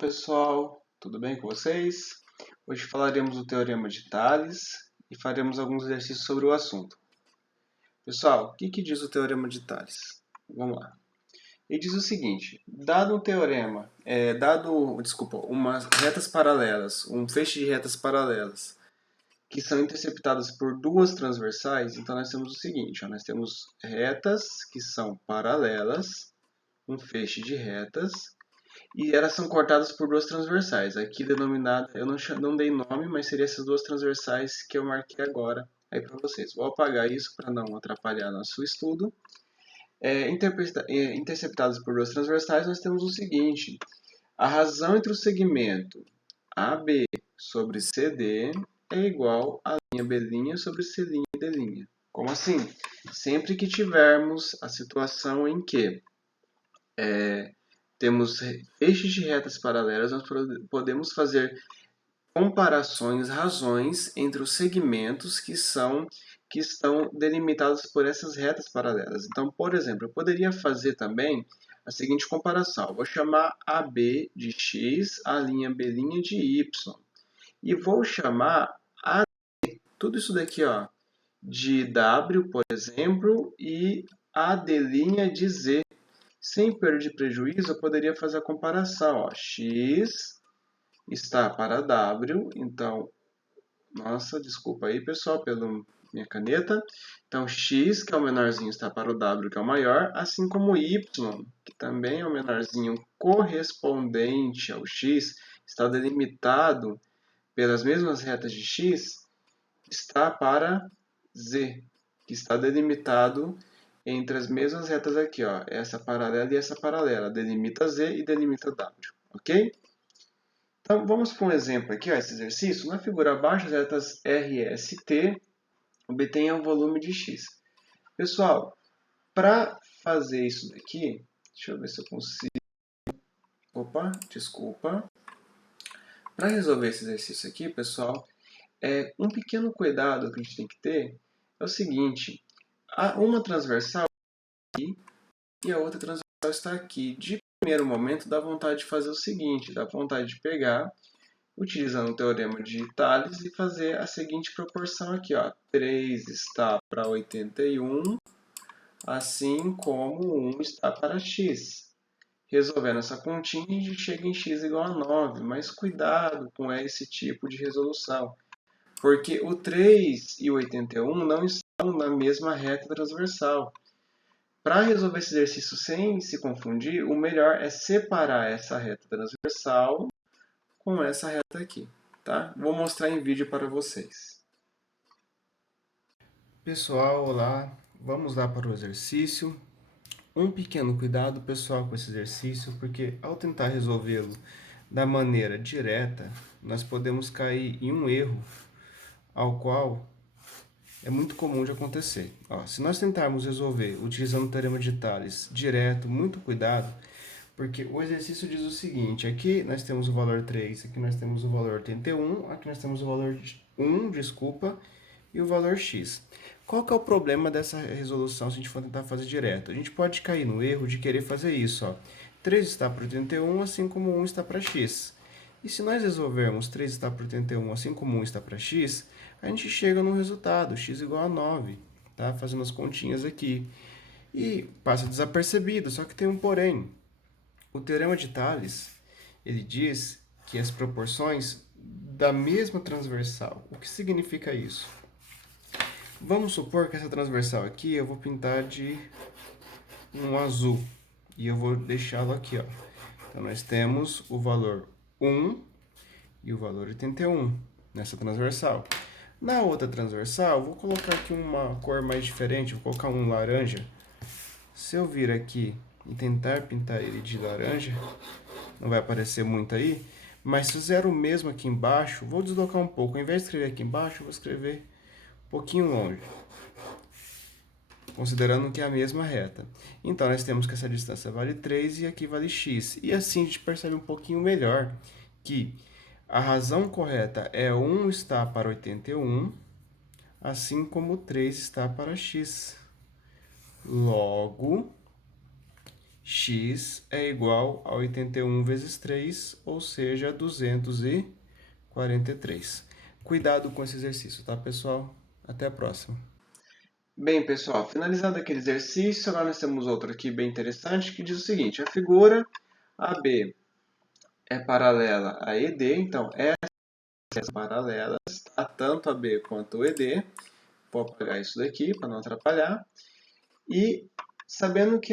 Pessoal, tudo bem com vocês? Hoje falaremos do Teorema de Tales e faremos alguns exercícios sobre o assunto. Pessoal, o que diz o Teorema de Tales? Vamos lá. Ele diz o seguinte: dado um teorema, umas retas paralelas, um feixe de retas paralelas, que são interceptadas por duas transversais, então nós temos o seguinte, nós temos retas que são paralelas, um feixe de retas, e elas são cortadas por duas transversais. Aqui denominada, eu não dei nome, mas seria essas duas transversais que eu marquei agora aí para vocês. Vou apagar isso para não atrapalhar nosso estudo. Interceptadas por duas transversais, nós temos o seguinte: a razão entre o segmento AB sobre CD é igual a linha B' sobre C' e D'. Como assim? Sempre que tivermos a situação em que temos feixes de retas paralelas, nós podemos fazer comparações, razões entre os segmentos que estão delimitados por essas retas paralelas. Então, por exemplo, eu poderia fazer também a seguinte comparação. Eu vou chamar AB de x, a linha B' de y. E vou chamar tudo isso daqui de W, por exemplo, e AD' de Z. Sem perda de prejuízo, eu poderia fazer a comparação. X está para W, então, nossa, desculpa aí, pessoal, pela minha caneta. Então, X, que é o menorzinho, está para o W, que é o maior, assim como Y, que também é o menorzinho correspondente ao X, está delimitado pelas mesmas retas de X, está para Z, que está delimitado entre as mesmas retas aqui, essa paralela e essa paralela, delimita Z e delimita W, ok? Então, vamos para um exemplo aqui, esse exercício. Na figura abaixo, as retas R, S, T obtenham o volume de X. Pessoal, para fazer isso daqui, deixa eu ver se eu consigo... Opa, desculpa. Para resolver esse exercício aqui, pessoal, um pequeno cuidado que a gente tem que ter é o seguinte: uma transversal aqui e a outra transversal está aqui. De primeiro momento, dá vontade de fazer o seguinte: dá vontade de pegar, utilizando o teorema de Tales, e fazer a seguinte proporção aqui: 3 está para 81, assim como 1 está para x. Resolvendo essa continha, a gente chega em x igual a 9, mas cuidado com esse tipo de resolução, porque o 3 e o 81 não estão na mesma reta transversal. Para resolver esse exercício sem se confundir, o melhor é separar essa reta transversal com essa reta aqui, tá? Vou mostrar em vídeo para vocês. Pessoal, olá! Vamos lá para o exercício. Um pequeno cuidado, pessoal, com esse exercício, porque ao tentar resolvê-lo da maneira direta, nós podemos cair em um erro, ao qual é muito comum de acontecer. Se nós tentarmos resolver utilizando o teorema de Tales direto, muito cuidado, porque o exercício diz o seguinte: aqui nós temos o valor 3, aqui nós temos o valor 81, aqui nós temos o valor 1, e o valor x. Qual que é o problema dessa resolução se a gente for tentar fazer direto? A gente pode cair no erro de querer fazer isso. 3 está para 81, assim como 1 está para x. E se nós resolvermos 3 está para 81, assim como 1 está para x, a gente chega no resultado, x igual a 9, tá? Fazendo as continhas aqui. E passa desapercebido, só que tem um porém. O teorema de Tales, ele diz que as proporções da mesma transversal. O que significa isso? Vamos supor que essa transversal aqui eu vou pintar de um azul. E eu vou deixá-lo aqui, Então, nós temos o valor 1 e o valor 81 nessa transversal. Na outra transversal, vou colocar aqui uma cor mais diferente, vou colocar um laranja. Se eu vir aqui e tentar pintar ele de laranja, não vai aparecer muito aí, mas se fizer o mesmo aqui embaixo, vou deslocar um pouco. Ao invés de escrever aqui embaixo, eu vou escrever um pouquinho longe, considerando que é a mesma reta. Então, nós temos que essa distância vale 3 e aqui vale x. E assim a gente percebe um pouquinho melhor que a razão correta é 1 está para 81, assim como 3 está para x. Logo, x é igual a 81 vezes 3, ou seja, 243. Cuidado com esse exercício, tá, pessoal? Até a próxima. Bem, pessoal, finalizado aquele exercício, agora nós temos outro aqui bem interessante que diz o seguinte: a figura AB é paralela a ED, então essas paralelas, tá? Tanto AB quanto o ED. Vou apagar isso daqui para não atrapalhar. E sabendo que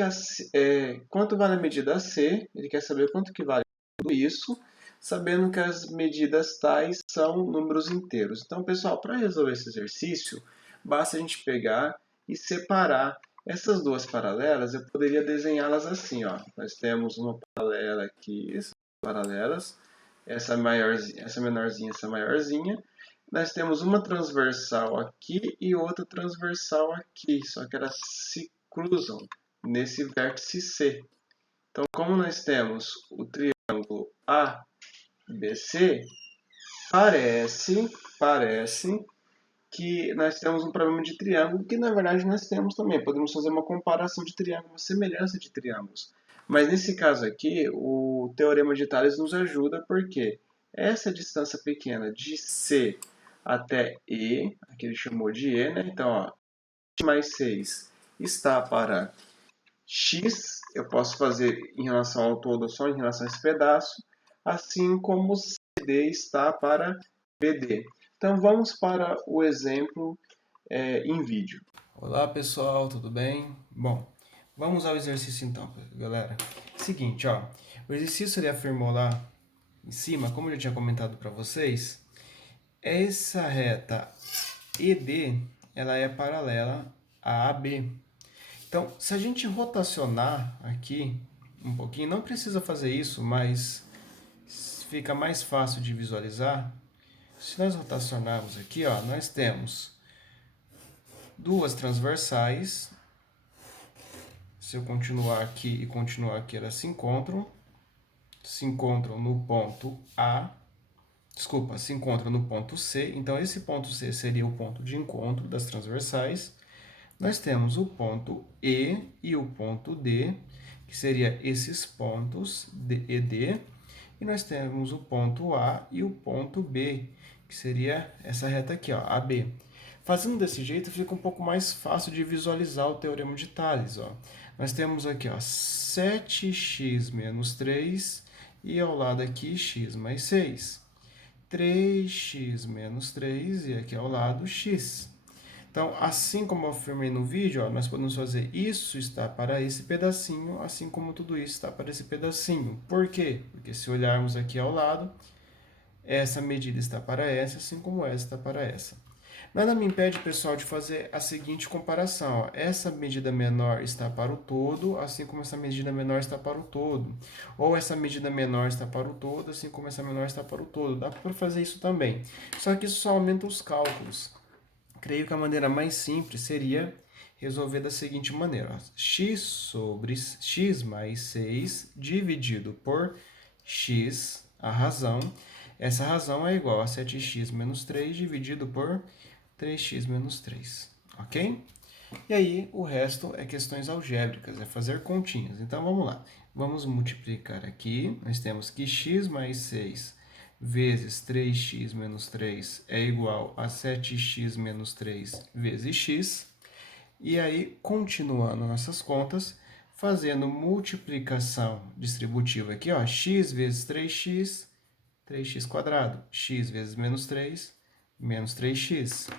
quanto vale a medida AC, ele quer saber quanto que vale tudo isso, sabendo que as medidas tais são números inteiros. Então, pessoal, para resolver esse exercício, basta a gente pegar e separar essas duas paralelas. Eu poderia desenhá-las assim, ó. Nós temos uma paralela aqui, essas paralelas, essa menorzinha, essa maiorzinha. Nós temos uma transversal aqui e outra transversal aqui, só que elas se cruzam nesse vértice C. Então, como nós temos o triângulo ABC, parece que nós temos um problema de triângulo, que na verdade nós temos também. Podemos fazer uma comparação de triângulos, uma semelhança de triângulos. Mas nesse caso aqui, o teorema de Tales nos ajuda porque essa distância pequena de C até E, aqui ele chamou de E, né? Então, ó, mais 6 está para X, eu posso fazer em relação ao todo só em relação a esse pedaço, assim como CD está para BD. Então vamos para o exemplo em vídeo. Olá pessoal, tudo bem? Bom, vamos ao exercício então, galera. Seguinte, ó, o exercício ele afirmou lá em cima, como eu já tinha comentado para vocês, essa reta ED ela é paralela a AB. Então, se a gente rotacionar aqui um pouquinho, não precisa fazer isso, mas fica mais fácil de visualizar. Se nós rotacionarmos aqui, ó, nós temos duas transversais. Se eu continuar aqui e continuar aqui, elas se encontram no ponto A. Desculpa, se encontram no ponto C. Então, esse ponto C seria o ponto de encontro das transversais. Nós temos o ponto E e o ponto D, que seria esses pontos ED, e nós temos o ponto A e o ponto B, que seria essa reta aqui, ó, AB. Fazendo desse jeito, fica um pouco mais fácil de visualizar o teorema de Tales. Ó. Nós temos aqui ó, 7x menos 3 e ao lado aqui x mais 6. 3x menos 3 e aqui ao lado x. Então, assim como eu afirmei no vídeo, ó, nós podemos fazer isso está para esse pedacinho, assim como tudo isso está para esse pedacinho. Por quê? Porque se olharmos aqui ao lado, essa medida está para essa, assim como essa está para essa. Nada me impede, pessoal, de fazer a seguinte comparação. Ó. Essa medida menor está para o todo, assim como essa medida menor está para o todo. Ou essa medida menor está para o todo, assim como essa menor está para o todo. Dá para fazer isso também. Só que isso só aumenta os cálculos. Creio que a maneira mais simples seria resolver da seguinte maneira. Ó. X sobre x mais 6 dividido por x, a razão. Essa razão é igual a 7x menos 3 dividido por 3x menos 3. Ok? E aí, o resto é questões algébricas, é fazer continhas. Então, vamos lá. Vamos multiplicar aqui. Nós temos que x mais 6 vezes 3x menos 3 é igual a 7x menos 3 vezes x. E aí, continuando nossas contas, fazendo multiplicação distributiva aqui, ó, x vezes 3x, 3x quadrado. X vezes menos 3, menos 3x.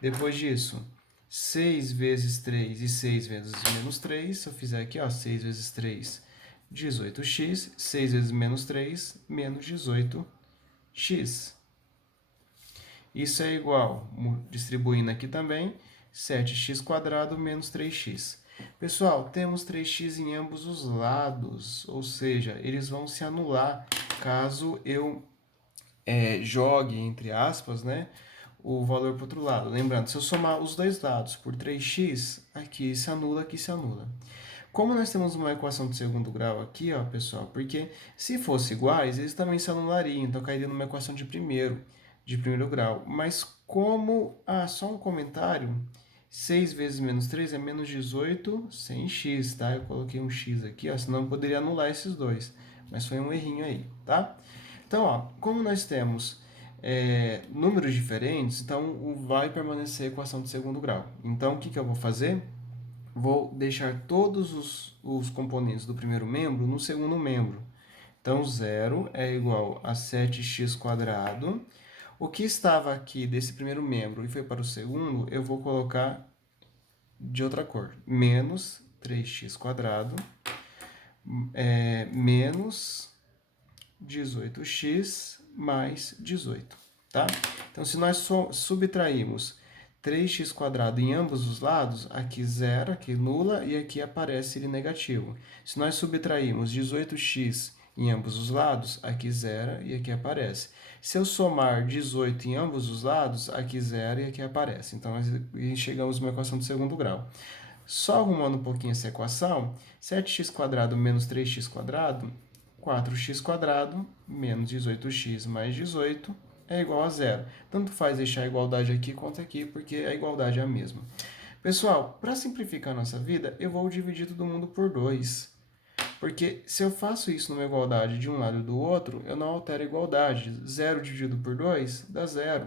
Depois disso, 6 vezes 3 e 6 vezes menos 3. Se eu fizer aqui, ó, 6 vezes 3, 18x. 6 vezes menos 3, menos 18x. Isso é igual, distribuindo aqui também, 7x quadrado menos 3x. Pessoal, temos 3x em ambos os lados, ou seja, eles vão se anular caso eu jogue, entre aspas, né, o valor para o outro lado. Lembrando, se eu somar os dois lados por 3x, aqui se anula, aqui se anula. Como nós temos uma equação de segundo grau aqui, ó, pessoal, porque se fossem iguais, eles também se anulariam, então cairia numa equação de primeiro grau. Mas como, só um comentário, 6 vezes menos 3 é menos 18 sem x, tá? Eu coloquei um x aqui, ó, senão eu poderia anular esses dois. Mas foi um errinho aí, tá? Então, ó, como nós temos números diferentes, então vai permanecer a equação de segundo grau. Então, o que eu vou fazer? Vou deixar todos os componentes do primeiro membro no segundo membro. Então, 0 é igual a 7x². O que estava aqui desse primeiro membro e foi para o segundo, eu vou colocar de outra cor. Menos 3x² menos 18x mais 18, tá? Então, se nós subtrairmos 3x² em ambos os lados, aqui zero, aqui nula, e aqui aparece ele negativo. Se nós subtrairmos 18x em ambos os lados, aqui zero e aqui aparece. Se eu somar 18 em ambos os lados, aqui zero e aqui aparece. Então, nós chegamos numa equação de segundo grau. Só arrumando um pouquinho essa equação, 7x² menos 3x², 4x² menos 18x mais 18 é igual a zero. Tanto faz deixar a igualdade aqui quanto aqui, porque a igualdade é a mesma. Pessoal, para simplificar a nossa vida, eu vou dividir todo mundo por 2. Porque se eu faço isso numa igualdade de um lado e do outro, eu não altero a igualdade. 0 dividido por 2 dá 0.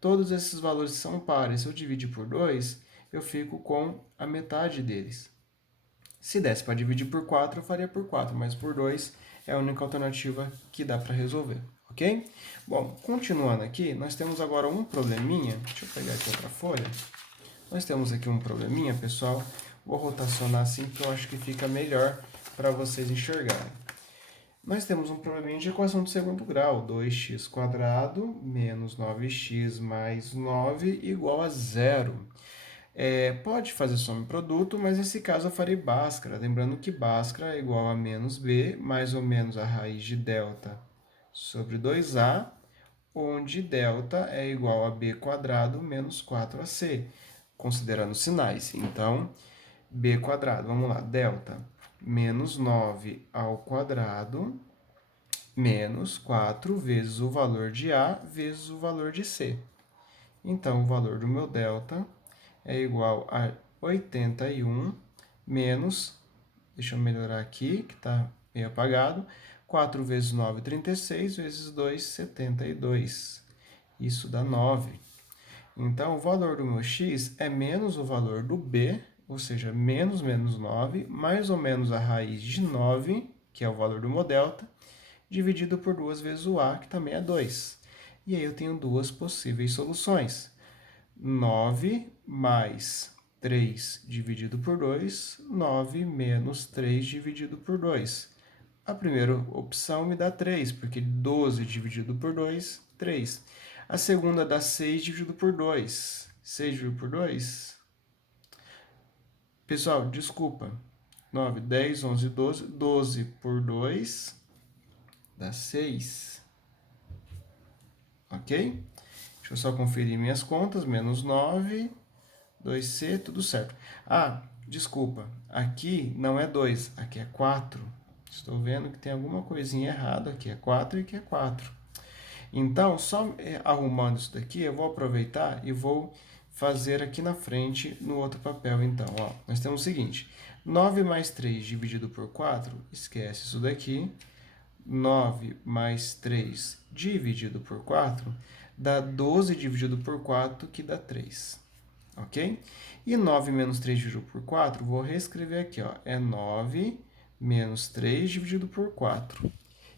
Todos esses valores são pares. Se eu dividir por 2, eu fico com a metade deles. Se desse para dividir por 4, eu faria por 4, mas por 2 é a única alternativa que dá para resolver, ok? Bom, continuando aqui, nós temos agora um probleminha. Deixa eu pegar aqui outra folha. Nós temos aqui um probleminha, pessoal. Vou rotacionar assim, porque eu acho que fica melhor para vocês enxergarem. Nós temos um probleminha de equação de segundo grau. 2x² menos 9x mais 9 igual a 0. Pode fazer soma e produto, mas nesse caso eu farei Bhaskara. Lembrando que Bhaskara é igual a menos b, mais ou menos a raiz de delta sobre 2a, onde delta é igual a b² menos 4ac, considerando sinais. Então, b², vamos lá, delta, menos 9 ao quadrado, menos 4 vezes o valor de a vezes o valor de c. Então, o valor do meu delta é igual a 81 menos, deixa eu melhorar aqui, que está meio apagado, 4 vezes 9, 36, vezes 2, 72. Isso dá 9. Então, o valor do meu x é menos o valor do b, ou seja, menos 9, mais ou menos a raiz de 9, que é o valor do meu delta, dividido por 2 vezes o a, que também é 2. E aí eu tenho duas possíveis soluções. 9 mais 3 dividido por 2, 9 menos 3 dividido por 2. A primeira opção me dá 3, porque 12 dividido por 2, 3. A segunda dá 6 dividido por 2. 6 dividido por 2? Pessoal, desculpa. 9, 10, 11, 12. 12 por 2 dá 6. Ok? Deixa eu só conferir minhas contas. Menos 9, 2c, tudo certo. Ah, desculpa. Aqui não é 2, aqui é 4. Estou vendo que tem alguma coisinha errada. Aqui é 4 e aqui é 4. Então, só arrumando isso daqui, eu vou aproveitar e vou fazer aqui na frente no outro papel. Então, ó, nós temos o seguinte. 9 mais 3 dividido por 4, esquece isso daqui. 9 mais 3 dividido por 4 dá 12 dividido por 4, que dá 3. Ok? E 9 menos 3 dividido por 4, vou reescrever aqui, ó. É 9 menos 3 dividido por 4.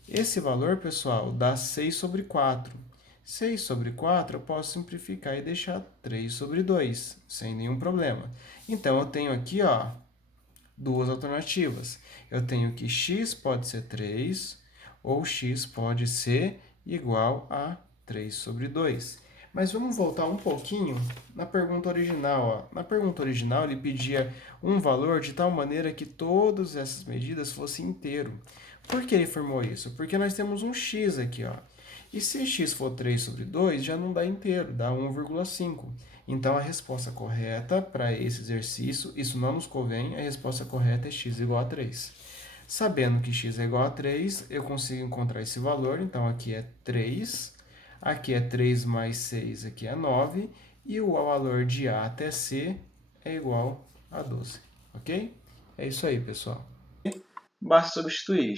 Esse valor, pessoal, dá 6 sobre 4. 6 sobre 4 eu posso simplificar e deixar 3 sobre 2, sem nenhum problema. Então, eu tenho aqui, ó, duas alternativas. Eu tenho que x pode ser 3, ou x pode ser igual a 3 sobre 2. Mas vamos voltar um pouquinho na pergunta original. Ó. Na pergunta original, ele pedia um valor de tal maneira que todas essas medidas fossem inteiro. Por que ele formou isso? Porque nós temos um x aqui. Ó. E se x for 3 sobre 2, já não dá inteiro, dá 1,5. Então, a resposta correta para esse exercício, isso não nos convém, a resposta correta é x igual a 3. Sabendo que x é igual a 3, eu consigo encontrar esse valor. Então, aqui é 3, aqui é 3 mais 6, aqui é 9, e o valor de a até c é igual a 12, ok? É isso aí, pessoal. Basta substituir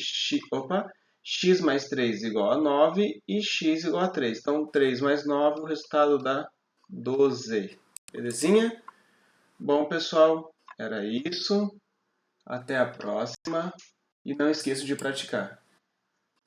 x mais 3 igual a 9 e x igual a 3. Então, 3 mais 9, o resultado dá 12. Belezinha? Bom, pessoal, era isso. Até a próxima. E não esqueça de praticar.